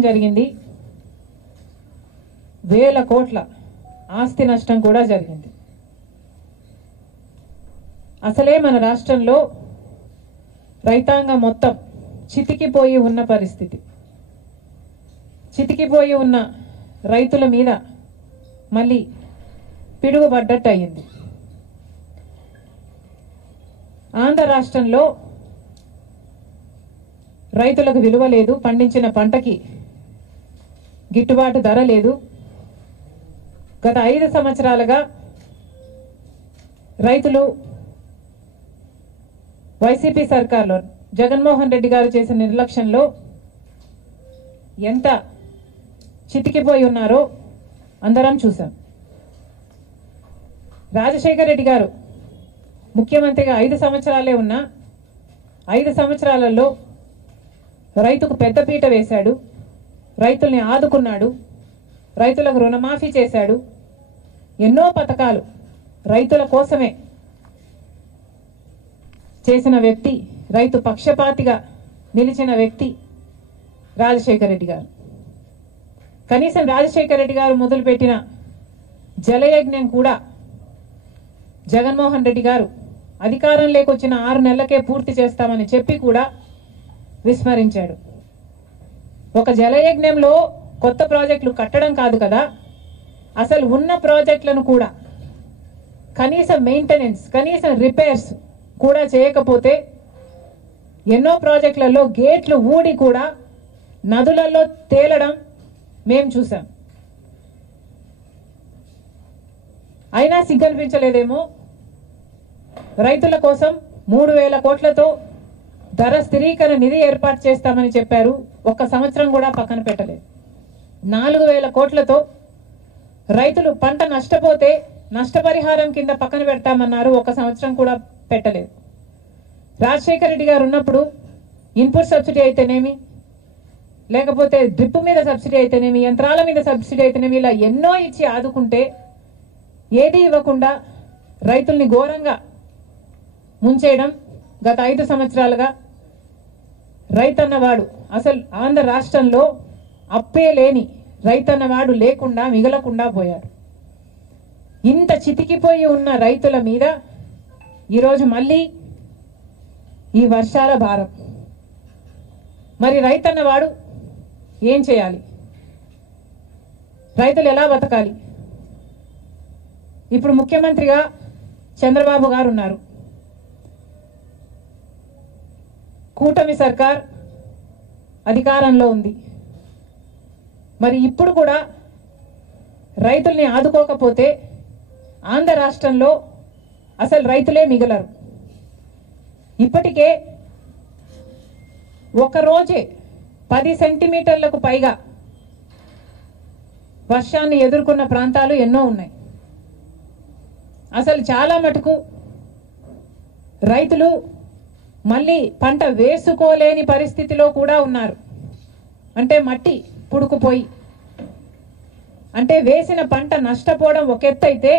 జరిగింది. వేల కోట్ల ఆస్తి నష్టం కూడా జరిగింది. అసలే మన రాష్ట్రంలో రైతాంగం మొత్తం చితికిపోయి ఉన్న పరిస్థితి. చితికిపోయి ఉన్న రైతుల మీద మళ్ళీ పిడుగుపడ్డట్టు అయింది. ఆంధ్ర రాష్ట్రంలో రైతులకు విలువ లేదు, పండించిన పంటకి గిట్టుబాటు ధర లేదు. గత 5 సంవత్సరాలుగా రైతులు వైసీపీ సర్కార్లో జగన్మోహన్ రెడ్డి గారు చేసిన నిర్లక్ష్యంలో ఎంత చితికిపోయి ఉన్నారో అందరం చూసాం. రాజశేఖర్ రెడ్డి గారు ముఖ్యమంత్రిగా 5 సంవత్సరాలే ఉన్నా 5 సంవత్సరాలలో రైతుకు పెద్దపీట వేశాడు, రైతుల్ని ఆదుకున్నాడు, రైతులకు రుణమాఫీ చేశాడు. ఎన్నో పథకాలు రైతుల కోసమే చేసిన వ్యక్తి, రైతు పక్షపాతిగా నిలిచిన వ్యక్తి రాజశేఖర్ రెడ్డి గారు. కనీసం రాజశేఖర్ రెడ్డి గారు మొదలుపెట్టిన జలయజ్ఞం కూడా జగన్మోహన్ రెడ్డి గారు అధికారం లేకొచ్చిన 6 నెలలకే పూర్తి చేస్తామని చెప్పి కూడా విస్మరించాడు. ఒక జలయజ్ఞంలో కొత్త ప్రాజెక్టులు కట్టడం కాదు కదా, అసలు ఉన్న ప్రాజెక్టులను కూడా కనీసం మెయింటెనెన్స్, కనీసం రిపేర్స్ కూడా చేయకపోతే ఎన్నో ప్రాజెక్టులలో గేట్లు ఊడి కూడా నదులలో తేలడం మేం చూసాం. అయినా సిగ్గనిపించలేదేమో. రైతుల కోసం 3,000 కోట్లతో ధర స్థిరీకరణ నిధి ఏర్పాటు చేస్తామని చెప్పారు. 1 సంవత్సరం కూడా పక్కన పెట్టలేదు. 4,000 కోట్లతో రైతులు పంట నష్టపోతే నష్టపరిహారం కింద పక్కన పెడతామన్నారు. 1 సంవత్సరం కూడా పెట్టలేదు. రాజశేఖర రెడ్డి గారు ఉన్నప్పుడు ఇన్పుట్ సబ్సిడీ అయితేనేమి, లేకపోతే డ్రిప్ మీద సబ్సిడీ అయితేనేమి, యంత్రాల మీద సబ్సిడీ అయితేనేమి, ఇలా ఎన్నో ఇచ్చి ఆదుకుంటే ఏది ఇవ్వకుండా రైతుల్ని ఘోరంగా ముంచేయడం గత 5 సంవత్సరాలుగా. రైతన్నవాడు అసలు ఆంధ్ర రాష్ట్రంలో అప్పే లేని రైతన్నవాడు లేకుండా మిగలకుండా పోయాడు. ఇంత చితికిపోయి ఉన్న రైతుల మీద ఈరోజు మళ్ళీ ఈ వర్షాల భారం. మరి రైతన్నవాడు ఏం చేయాలి? రైతులు ఎలా బతకాలి? ఇప్పుడు ముఖ్యమంత్రిగా చంద్రబాబు గారు ఉన్నారు. కూటమి సర్కార్ అధికారంలో ఉంది. మరి ఇప్పుడు కూడా రైతుల్ని ఆదుకోకపోతే ఆంధ్ర రాష్ట్రంలో అసలు రైతులే మిగలరు. ఇప్పటికే ఒకరోజే 10 సెంటీమీటర్లకు పైగా వర్షాన్ని ఎదుర్కొన్న ప్రాంతాలు ఎన్నో ఉన్నాయి. అసలు చాలా మటుకు రైతులు మళ్ళీ పంట వేసుకోలేని పరిస్థితిలో కూడా ఉన్నారు. అంటే మట్టి పుడుకుపోయి, అంటే వేసిన పంట నష్టపోవడం ఒక ఎత్తు అయితే